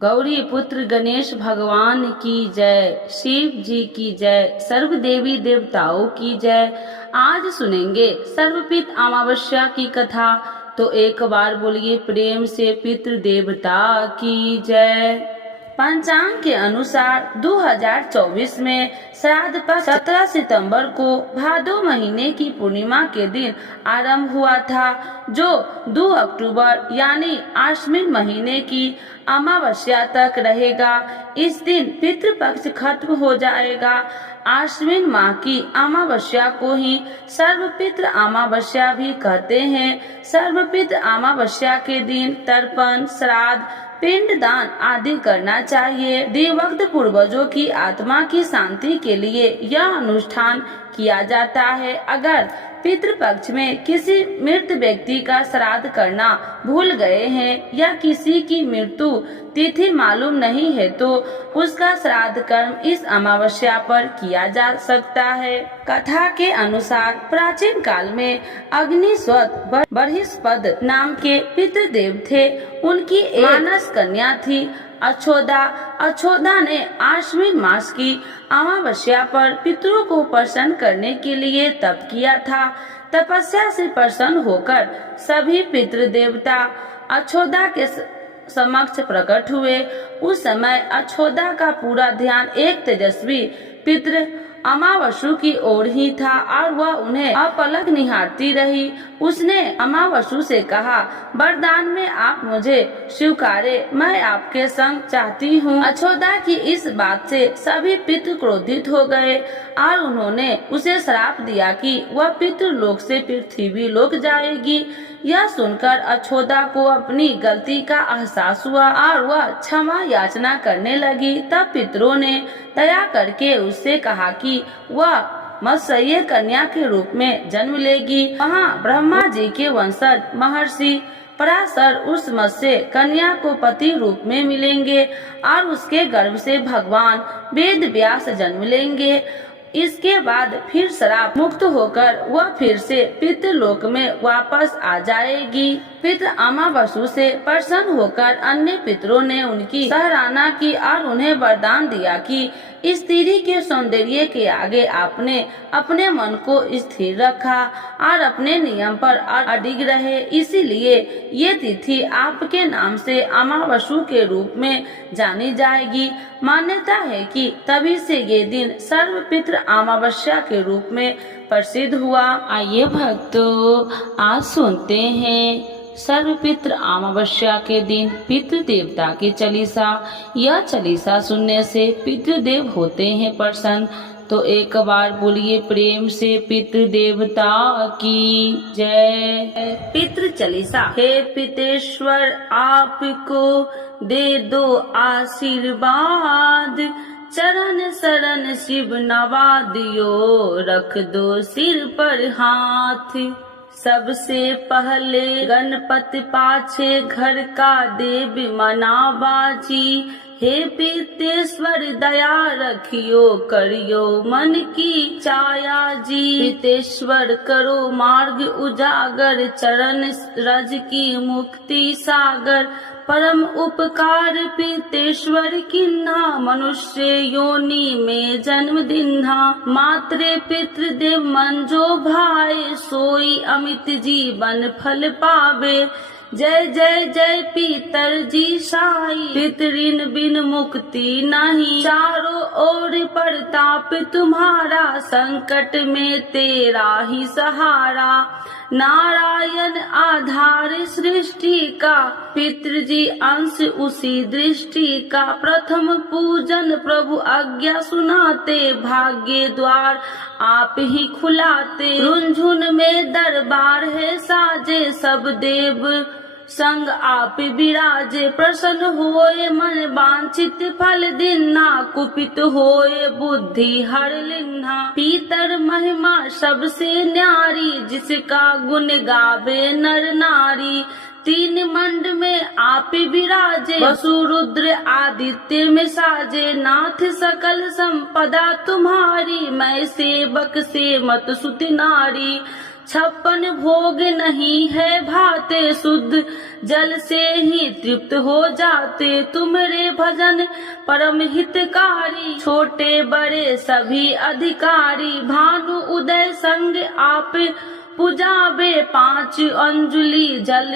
गौरी पुत्र गणेश भगवान की जय, शिव जी की जय, सर्व देवी देवताओं की जय। आज सुनेंगे सर्वपित अमावस्या की कथा। तो एक बार बोलिए प्रेम से पितृ देवता की जय। पंचांग के अनुसार 2024 में श्राद्ध पक्ष 17 सितंबर को भादो महीने की पूर्णिमा के दिन आरंभ हुआ था, जो 2 अक्टूबर यानी आश्विन महीने की अमावस्या तक रहेगा। इस दिन पितृपक्ष खत्म हो जाएगा। आश्विन माह की अमावस्या को ही सर्वपितृ अमावस्या भी कहते हैं। सर्वपितृ अमावस्या के दिन तर्पण, श्राद्ध, पिंडदान आदि करना चाहिए। दिवंगत पूर्वजों की आत्मा की शांति के लिए यह अनुष्ठान किया जाता है। अगर पितृपक्ष में किसी मृत व्यक्ति का श्राद्ध करना भूल गए हैं या किसी की मृत्यु तिथि मालूम नहीं है तो उसका श्राद्ध कर्म इस अमावस्या पर किया जा सकता है। कथा के अनुसार प्राचीन काल में अग्निस्वत बृहस्पति नाम के पितृदेव थे। उनकी एक मानस कन्या थी अछोदा। अछोदा ने आश्विन मास की अमावस्या पर पितरों को प्रसन्न करने के लिए तप किया था। तपस्या से प्रसन्न होकर सभी पितृ देवता अछोदा के समक्ष प्रकट हुए। उस समय अछोदा का पूरा ध्यान एक तेजस्वी पितृ अमावस्यु की ओर ही था और वह उन्हें अपलक निहारती रही। उसने अमावस्यु से कहा, वरदान में आप मुझे स्वीकारे, मैं आपके संग चाहती हूँ। अछोदा की इस बात से सभी पितृ क्रोधित हो गए और उन्होंने उसे श्राप दिया कि वह पितृलोक से पृथ्वी लोक जाएगी। यह सुनकर अछोदा को अपनी गलती का एहसास हुआ और वह क्षमा याचना करने लगी। तब पितरों ने दया करके उससे कहा कि वह मत्स्य कन्या के रूप में जन्म लेगी। वहाँ ब्रह्मा जी के वंशज महर्षि पराशर उस मत्स्य कन्या को पति रूप में मिलेंगे और उसके गर्भ से भगवान वेद व्यास जन्म लेंगे। इसके बाद फिर श्राप मुक्त होकर वह फिर से पितृलोक में वापस आ जाएगी। पितृ अमावस्यु से प्रसन्न होकर अन्य पितरों ने उनकी सराहना की और उन्हें वरदान दिया कि स्त्री के सौंदर्य के आगे आपने अपने मन को स्थिर रखा और अपने नियम पर अडिग रहे। इसीलिए ये तिथि आपके नाम से अमावस्यु के रूप में जानी जाएगी। मान्यता है कि तभी से ये दिन सर्वपितृ अमावस्या के रूप में प्रसिद्ध हुआ। आइए भक्तों, आज सुनते हैं सर्वपितृ अमावस्या के दिन पितृ देवता की चालीसा। यह चालीसा सुनने से पितृदेव होते हैं प्रसन्न। तो एक बार बोलिए प्रेम से पितृ देवता की जय। पितृ चालीसा। हे पितेश्वर, आपको दे दो आशीर्वाद, चरण शरण शिव नवा दियो, रख दो सिर पर हाथ। सबसे पहले गणपति, पाछे घर का देव मनाबाजी। हे पितेश्वर, दया रखियो, करियो मन की चाया जी। पितेश्वर, करो मार्ग उजागर, चरण रज की मुक्ति सागर। परम उपकार पितेश्वर किन्हा, मनुष्य योनि में जन्म दिन्हा। मात्रे पितृदेव मन जो भाए, सोई अमित जीवन फल पावे। जय जय जय पितर जी साई, पितरिन बिन मुक्ति नहीं। चारों ओर प्रताप तुम्हारा, संकट में तेरा ही सहारा। नारायण आधार सृष्टि का, पितृजी अंश उसी दृष्टि का। प्रथम पूजन प्रभु आज्ञा सुनाते, भाग्य द्वार आप ही खुलाते। रुंझुन में दरबार है साजे, सब देव संग आप विराजे। प्रसन्न होए मन वांछित फल दिन्हा, कुपित होए बुद्धि हर लिन्हा। पीतर महिमा सबसे न्यारी, जिसका गुण गावे नर नारी। तीन मंड में आप विराजे, वसु रुद्र आदित्य में साजे। नाथ सकल संपदा तुम्हारी, मैं सेवक से मत सुत नारी। 56 भोग नहीं है भाते, शुद्ध जल से ही तृप्त हो जाते। तुम्हारे भजन परम हितकारी, छोटे बड़े सभी अधिकारी। भानु उदय संग आप पुजावे, 5 अंजुलि जल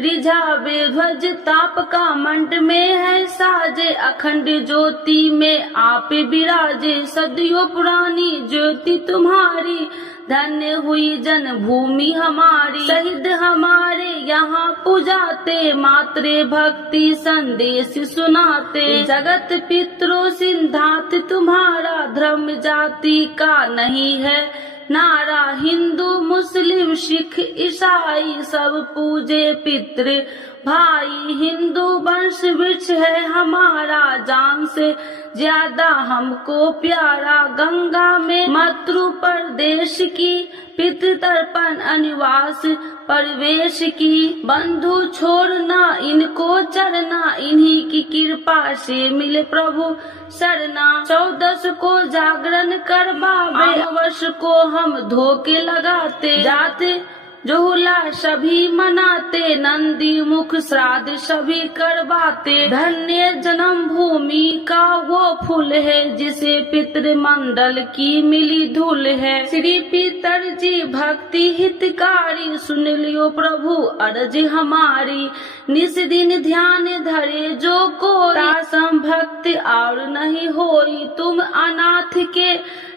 रिझावे। ध्वज ताप का मंड में है साजे, अखंड ज्योति में आप विराजे। सदियों पुरानी ज्योति तुम्हारी, धन्य हुई जन्मभूमि हमारी। शहीद हमारे यहाँ पुजाते, मातृ भक्ति संदेश सुनाते। जगत पितरों सिद्धांत तुम्हारा, धर्म जाति का नहीं है नारा। हिंदू मुस्लिम सिख ईसाई सब पूजे पितृ भाई। हिंदू वंश वृक्ष है हमारा, जान से ज्यादा हमको प्यारा। गंगा में मातृ प्रदेश की, पितृतर्पण अनिवास परिवेश की। बंधु छोड़ना इनको चरना, इन्हीं की कृपा से मिले प्रभु शरणा। 14 को जागरण करवावे, वर्ष को हम धोखे लगाते जाते। जोहुला सभी मनाते, नंदी मुख श्राद्ध सभी करवाते। धन्य जन्म भूमि का वो फूल है, जिसे पितृमंडल की मिली धूल है। श्री पितर जी भक्ति हितकारी, सुन लियो प्रभु अर्ज हमारी। निस दिन ध्यान धरे जो कोई, सम भक्त और नहीं होई। तुम अनाथ के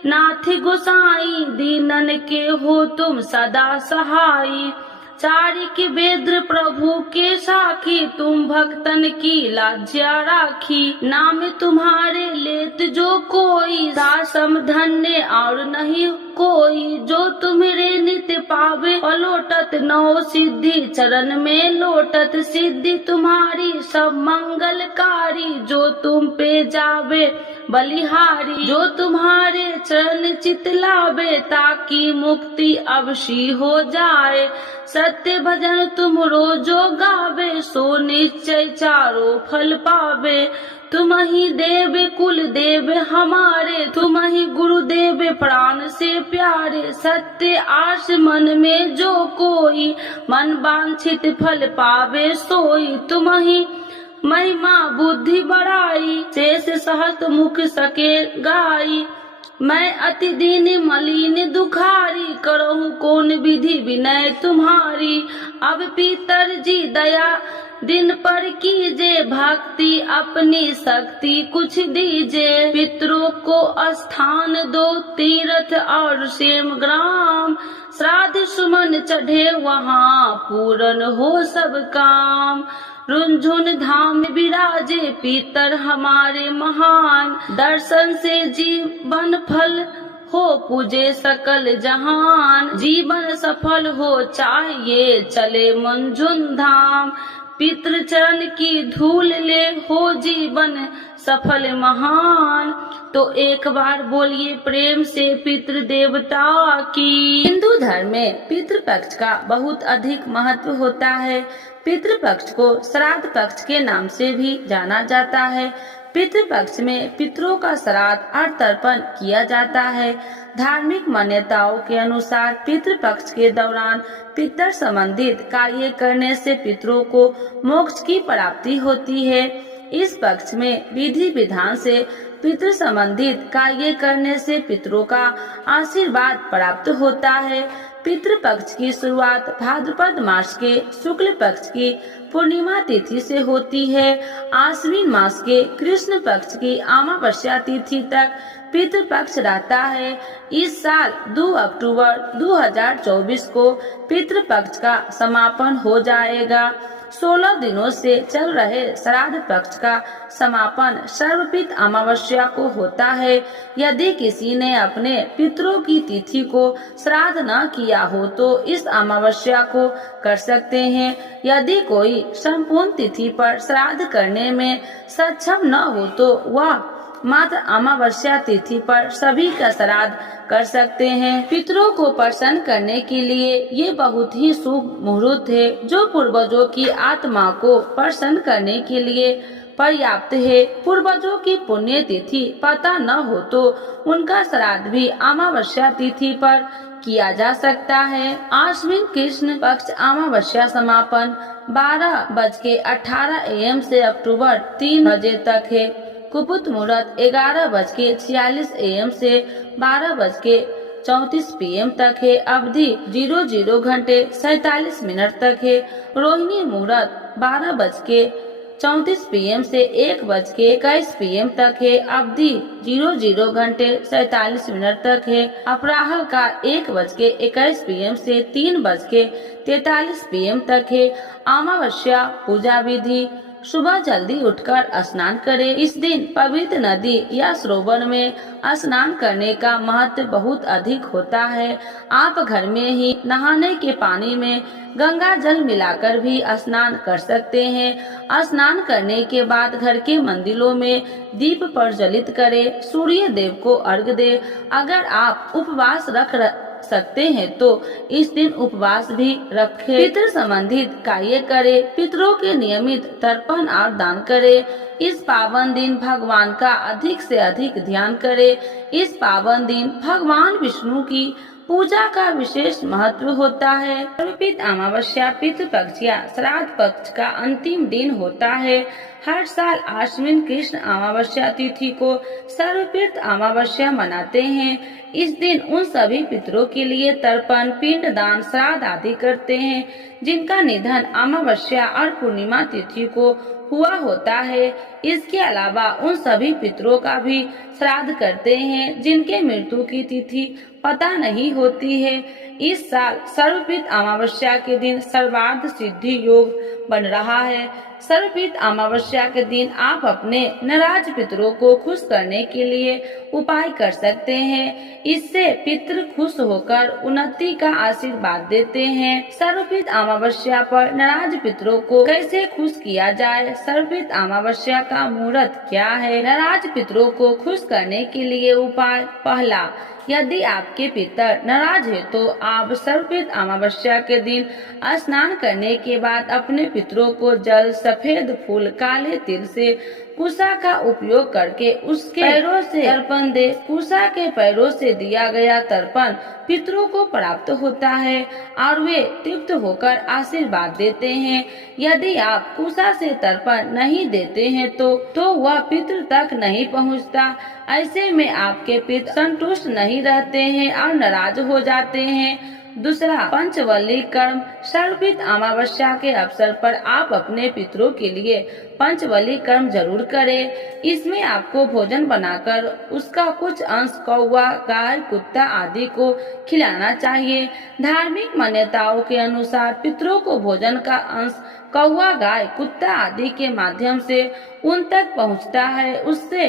नाथ गोसाई, दीनन के हो तुम सदा सहाई। चारिक वेद प्रभु के साखी, तुम भक्तन की लाज्या राखी। नाम तुम्हारे लेत जो कोई, दासम धन्य और नहीं कोई। जो तुम्हारे नित्य पावे पलोटत, 9 सिद्धि चरण में लोटत। सिद्धि तुम्हारी सब मंगलकारी, जो तुम पे जावे बलिहारी। जो तुम्हारे चरण चितलावे, ताकि मुक्ति अवश्य हो जाए। सत्य भजन तुम रोजो गावे, सो निश्चय चारों फल पावे। तुम ही देव कुल देव हमारे, तुम ही गुरुदेव प्राण से प्यारे। सत्य आस मन में जो कोई, मन वांछित फल पावे सोई। तुम ही महिमा बुद्धि बढ़ाई, शेष सहस्त्र मुख सके गाई। मैं अति दीन मलिन दुखारी, करहूँ कौन विधि विनय तुम्हारी। अब पितर जी दया दिन पर कीजे, भक्ति अपनी शक्ति कुछ दीजे। पितरों को स्थान दो तीर्थ और सेम ग्राम, श्राद्ध सुमन चढ़े वहाँ पूर्ण हो सब काम। रुंझुन धाम विराजे पितर हमारे महान, दर्शन से जीवन फल हो पूजे सकल जहान। जीवन सफल हो चाहिए चले मंझुन धाम, पितृ चरण की धूल ले हो जीवन सफल महान। तो एक बार बोलिए प्रेम से पितृ देवता की। हिंदू धर्म में पितृ पक्ष का बहुत अधिक महत्व होता है। पितृ पक्ष को श्राद्ध पक्ष के नाम से भी जाना जाता है। पितृ पक्ष में पितरों का श्राद्ध और तर्पण किया जाता है। धार्मिक मान्यताओं के अनुसार पितृ पक्ष के दौरान पितर संबंधित कार्य करने से पितरों को मोक्ष की प्राप्ति होती है। इस पक्ष में विधि विधान से पितृ संबंधित कार्य करने से पितरों का आशीर्वाद प्राप्त होता है। पितृ पक्ष की शुरुआत भाद्रपद मास के शुक्ल पक्ष की पूर्णिमा तिथि से होती है। आश्विन मास के कृष्ण पक्ष की अमावस्या तिथि तक पितृ पक्ष रहता है। इस साल 2 अक्टूबर 2024 को पितृ पक्ष का समापन हो जाएगा। 16 दिनों से चल रहे श्राद्ध पक्ष का समापन सर्वपित अमावस्या को होता है। यदि किसी ने अपने पितरों की तिथि को श्राद्ध न किया हो तो इस अमावस्या को कर सकते हैं। यदि कोई संपूर्ण तिथि पर श्राद्ध करने में सक्षम न हो तो वह मात्र अमावस्या तिथि पर सभी का श्राद्ध कर सकते हैं। पितरों को प्रसन्न करने के लिए ये बहुत ही शुभ मुहूर्त है, जो पूर्वजों की आत्मा को प्रसन्न करने के लिए पर्याप्त है। पूर्वजों की पुण्य तिथि पता न हो तो उनका श्राद्ध भी अमावस्या तिथि पर किया जा सकता है। आश्विन कृष्ण पक्ष अमावस्या समापन 12:18 AM से अक्टूबर 3 बजे तक है। कुपुत मुहूर्त 11:46 AM से 12:34 PM तक है। अवधि 00 घंटे 47 मिनट तक है। रोहिणी मुहूर्त 12:34 PM से 1:21 PM तक है। अवधि 00 घंटे 47 मिनट तक है। अपराह्न का 1:21 PM से 3:43 PM तक है। अमावस्या पूजा विधि: सुबह जल्दी उठकर स्नान करें। इस दिन पवित्र नदी या सरोवर में स्नान करने का महत्व बहुत अधिक होता है। आप घर में ही नहाने के पानी में गंगा जल मिलाकर भी स्नान कर सकते हैं। स्नान करने के बाद घर के मंदिरों में दीप प्रज्वलित करें। सूर्य देव को अर्घ्य दें। अगर आप उपवास रख सकते हैं तो इस दिन उपवास भी रखें। पितृ संबंधित कार्य करें। पितरों के नियमित तर्पण और दान करें। इस पावन दिन भगवान का अधिक से अधिक ध्यान करें। इस पावन दिन भगवान विष्णु की पूजा का विशेष महत्व होता है। सर्वपित अमावस्या पितृ पक्ष या श्राद्ध पक्ष का अंतिम दिन होता है। हर साल आश्विन कृष्ण अमावस्या तिथि को सर्वपित अमावस्या मनाते हैं। इस दिन उन सभी पितरों के लिए तर्पण, पिंड दान, श्राद्ध आदि करते हैं जिनका निधन अमावस्या और पूर्णिमा तिथि को हुआ होता है। इसके अलावा उन सभी पितरों का भी श्राद्ध करते हैं जिनके मृत्यु की तिथि पता नहीं होती है। इस साल सर्वपित अमावस्या के दिन सर्वार्थ सिद्धि योग बन रहा है। सर्वपित अमावस्या के दिन आप अपने नाराज पितरों को खुश करने के लिए उपाय कर सकते हैं। इससे पितृ खुश होकर उन्नति का आशीर्वाद देते हैं। सर्वपित अमावस्या पर नाराज पितरों को कैसे खुश किया जाए? सर्वपित अमावस्या का मुहूर्त क्या है? नाराज पितरों को खुश करने के लिए उपाय: पहला, यदि आपके पितर नाराज है तो आप सर्वपित अमावस्या के दिन स्नान करने के बाद अपने पितरों को जल, सफेद फूल, काले तिल से कुशा का उपयोग करके उसके पैरों से तर्पण दे। कुशा के पैरों से दिया गया तर्पण पितरों को प्राप्त होता है और वे तृप्त होकर आशीर्वाद देते हैं। यदि आप कुशा से तर्पण नहीं देते हैं तो वह पितृ तक नहीं पहुंचता। ऐसे में आपके पितृ संतुष्ट नहीं रहते हैं और नाराज हो जाते हैं। दूसरा, पंचवल्ली कर्म: सर्वपित अमावस्या के अवसर पर आप अपने पितरों के लिए पंचवल्ली कर्म जरूर करें। इसमें आपको भोजन बनाकर उसका कुछ अंश कौवा, गाय, कुत्ता आदि को खिलाना चाहिए। धार्मिक मान्यताओं के अनुसार पितरों को भोजन का अंश कौवा, गाय, कुत्ता आदि के माध्यम से उन तक पहुंचता है। उससे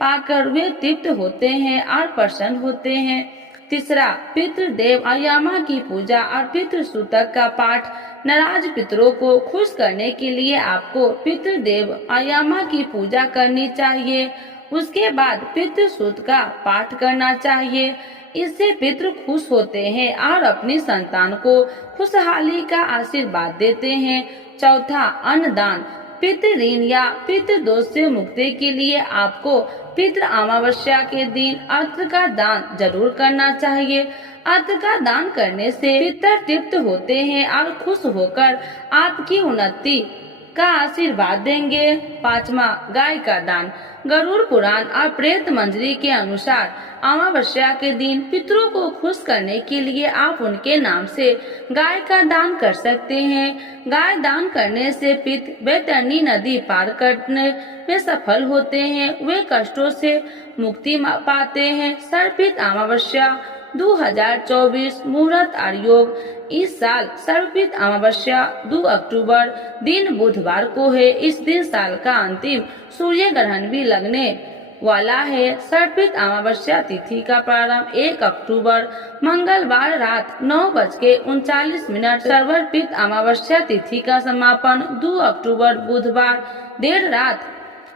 पाकर वे तृप्त होते हैं और प्रसन्न होते हैं। तीसरा, पितृदेव आयामा की पूजा और पितृ सूतक का पाठ: नाराज पितरों को खुश करने के लिए आपको पितृदेव आयामा की पूजा करनी चाहिए। उसके बाद पितृ सूत का पाठ करना चाहिए। इससे पितृ खुश होते हैं और अपनी संतान को खुशहाली का आशीर्वाद देते हैं। चौथा, अन्नदान: पितृ ऋण या पितृ दोष से मुक्ति के लिए आपको पितृ अमावस्या के दिन अर्थ का दान जरूर करना चाहिए। अर्थ का दान करने से पितृ तृप्त होते हैं और खुश होकर आपकी उन्नति का आशीर्वाद देंगे। पांचवा, गाय का दान: गरुड़ पुराण और प्रेत मंजरी के अनुसार अमावस्या के दिन पितरों को खुश करने के लिए आप उनके नाम से गाय का दान कर सकते हैं। गाय दान करने से पितृ बैतरणी नदी पार करने में सफल होते हैं। वे कष्टों से मुक्ति पाते हैं। सर्वपित अमावस्या 2024 मुहूर्त और योग: इस साल सर्वपित अमावस्या 2 अक्टूबर दिन बुधवार को है। इस दिन साल का अंतिम सूर्य ग्रहण भी लगने वाला है। सर्वपित अमावस्या तिथि का प्रारंभ 1 अक्टूबर मंगलवार रात 9:39। सर्वपित अमावस्या तिथि का समापन 2 अक्टूबर बुधवार देर रात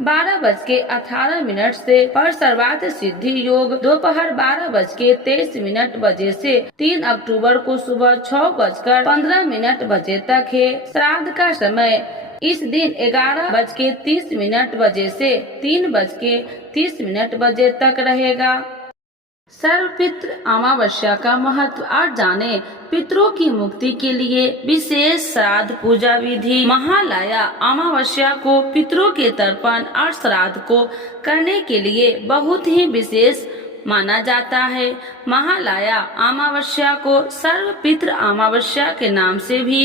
12:18 से पर सर्वार्थ सिद्धि योग दोपहर 12:23 बजे से 3 अक्टूबर को सुबह 6:15 बजे तक है। श्राद्ध का समय इस दिन 11:30 बजे से 3:30 बजे तक रहेगा। सर्वपितृ अमावस्या का महत्व और जाने। पितरों की मुक्ति के लिए विशेष श्राद्ध पूजा विधि। महालया अमावस्या को पितरों के तर्पण और श्राद्ध को करने के लिए बहुत ही विशेष माना जाता है। महालया अमावस्या को सर्वपितृ अमावस्या के नाम से भी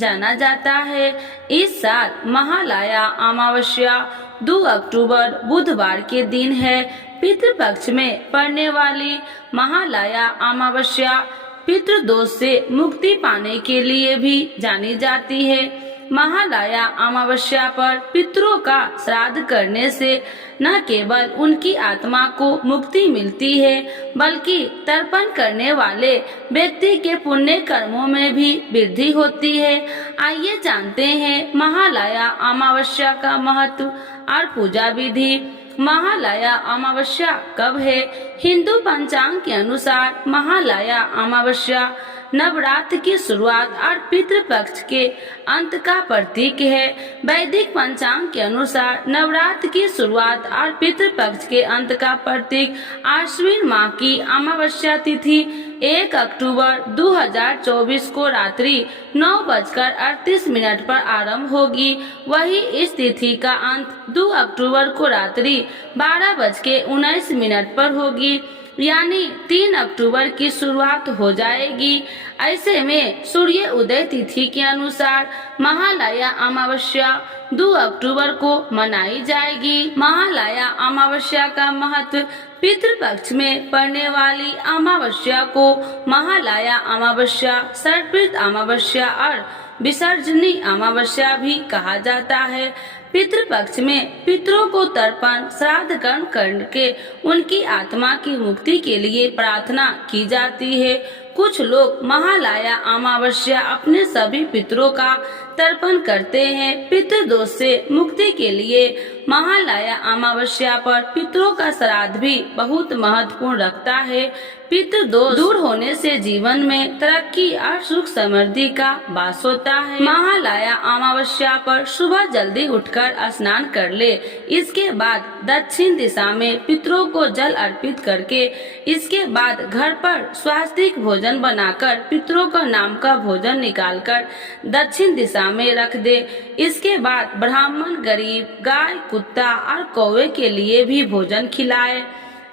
जाना जाता है। इस साल महालया अमावस्या 2 अक्टूबर बुधवार के दिन है। पितृपक्ष में पड़ने वाली महालया अमावस्या पितृदोष से मुक्ति पाने के लिए भी जानी जाती है। महालया अमावस्या पर पितरों का श्राद्ध करने से न केवल उनकी आत्मा को मुक्ति मिलती है, बल्कि तर्पण करने वाले व्यक्ति के पुण्य कर्मों में भी वृद्धि होती है। आइए जानते हैं महालया अमावस्या का महत्व और पूजा विधि। महालया अमावस्या कब है? हिंदू पंचांग के अनुसार महालया अमावस्या नवरात्र की शुरुआत और पितृपक्ष के अंत का प्रतीक है। वैदिक पंचांग के अनुसार नवरात्र की शुरुआत और पितृपक्ष के अंत का प्रतीक आश्विन माह की अमावस्या तिथि 1 अक्टूबर 2024 को रात्रि 9:38 पर आरंभ होगी। वही इस तिथि का अंत 2 अक्टूबर को रात्रि 12:19 पर होगी, यानी 3 अक्टूबर की शुरुआत हो जाएगी। ऐसे में सूर्य उदय तिथि के अनुसार महालया अमावस्या 2 अक्टूबर को मनाई जाएगी। महालया अमावस्या का महत्व। पितृपक्ष में पड़ने वाली अमावस्या को महालया अमावस्या, सर्वपितृ अमावस्या और विसर्जनी अमावस्या भी कहा जाता है। पितृपक्ष में पितरों को तर्पण श्राद्ध कर्म करके उनकी आत्मा की मुक्ति के लिए प्रार्थना की जाती है। कुछ लोग महालया अमावस्या अपने सभी पितरों का तर्पण करते हैं। पितृदोष से मुक्ति के लिए महालया अमावस्या पर पितरों का श्राद्ध भी बहुत महत्वपूर्ण रखता है। पितृदोष दूर होने से जीवन में तरक्की और सुख समृद्धि का वास होता है। महालया अमावस्या पर सुबह जल्दी उठकर स्नान कर ले। इसके बाद दक्षिण दिशा में पितरों को जल अर्पित करके इसके बाद घर पर स्वादिष्ट भोजन बनाकर पितरों का नाम का भोजन निकालकर दक्षिण दिशा में रख दे। इसके बाद ब्राह्मण, गरीब, गाय, कुत्ता और कौवे के लिए भी भोजन खिलाए।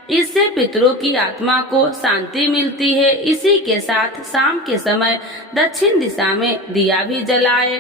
इससे पितरों की आत्मा को शांति मिलती है। इसी के साथ शाम के समय दक्षिण दिशा में दिया भी जलाए।